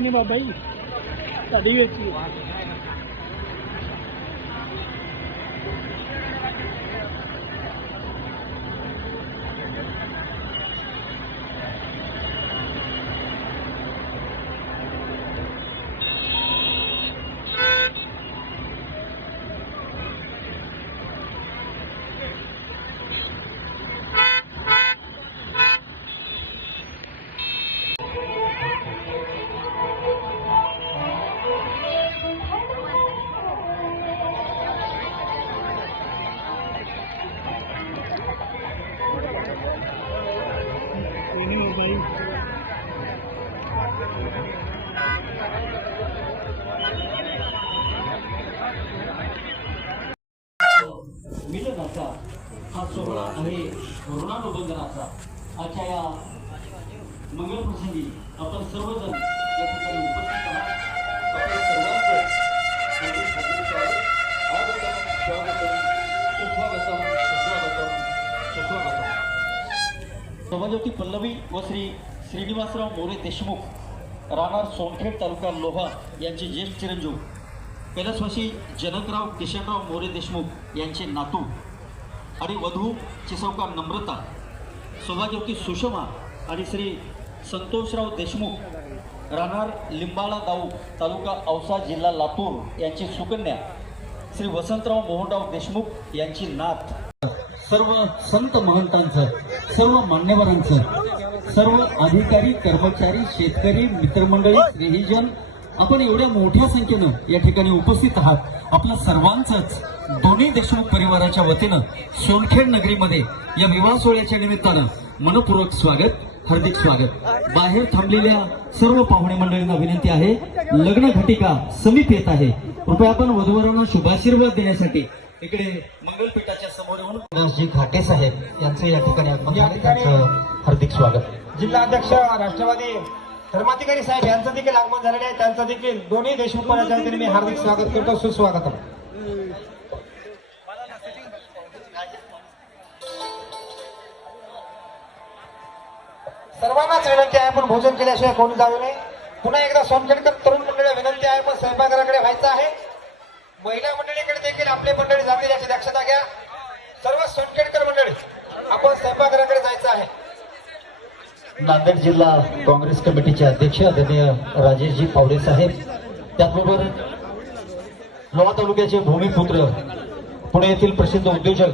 नहीं बाबा जी साड़ी बेची मिलनाचा हा सोहळा आहे ऋणानुबंधनाचा। आजच्या या मंगलप्रसंगी आपण सर्वजण या ठिकाणी उपस्थित आहात। आपल्या सर्वांचं सभाज्योती पल्लवी व श्री श्रीनिवासराव मोरे देशमुख राहणार सोनखेड तालुका लोहा यांचे ज्येष्ठ चिरंजीव कैलासवासी जनकराव किशनराव मोरे देशमुख यांचे नातू आणि वधू चिसवकार नम्रता सौभाग्यवती सुषमा आणि श्री संतोषराव देशमुख राहणार लिंबाळा दाऊ तालुका औसा जिल्हा लातूर यांची सुकन्या श्री वसंतराव मोहनराव देशमुख यांची नात। सर्व संत महंतांचं, सर्व मान्यवरांचं, सर्व अधिकारी कर्मचारी शेतकरी मित्रमंडळी स्नेहीजन आपण एवढ्या मोठ्या संख्येनं या ठिकाणी उपस्थित आहात। आपलं सर्वांचंच दोन्ही देशमुख परिवाराच्या वतीनं सोनखेड नगरीमध्ये या विवाह सोहळ्याच्या निमित्तानं मनपूर्वक स्वागत, हार्दिक स्वागत। बाहेर थांबलेल्या सर्व पाहुणे मंडळींना विनंती आहे, लग्न घटिका समीप येत आहे, कृपया आपण वधूवरांना शुभाशीर्वाद देण्यासाठी इकडे मंगलपीठाच्या समोर येऊन जी घाटे साहेब यांचं या ठिकाणी त्यांचं हार्दिक स्वागत। जिल्हाध्यक्ष राष्ट्रवादी धर्माधिकारी साहेब यांचं देखील आगमन झालेले आहे, त्यांचं देखील दोन्ही देशमुख परिवाराच्या मी हार्दिक स्वागत करतो, सुस्वागत। सर्वांनाच विनंती आहे आपण भोजन केल्याशिवाय कोणी जाऊ नये। पुन्हा एकदा सोनखेडकर तरुण मंडळीला विनंती आहे आपण स्वयंपाकघराकडे व्हायचं आहे। महिला मंडळीकडे देखील आपली मंडळी जातील याची दक्षता घ्या। सर्व सोनखेडकर मंडळी आपण स्वयंपाकघराकडे जायचं आहे। नांदेड जिल्हा काँग्रेस कमिटीचे अध्यक्ष आदरणीय राजेशजी पावडे साहेब, त्याचबरोबर लोहा तालुक्याचे भूमिपुत्र पुणे येथील प्रसिद्ध उद्योजक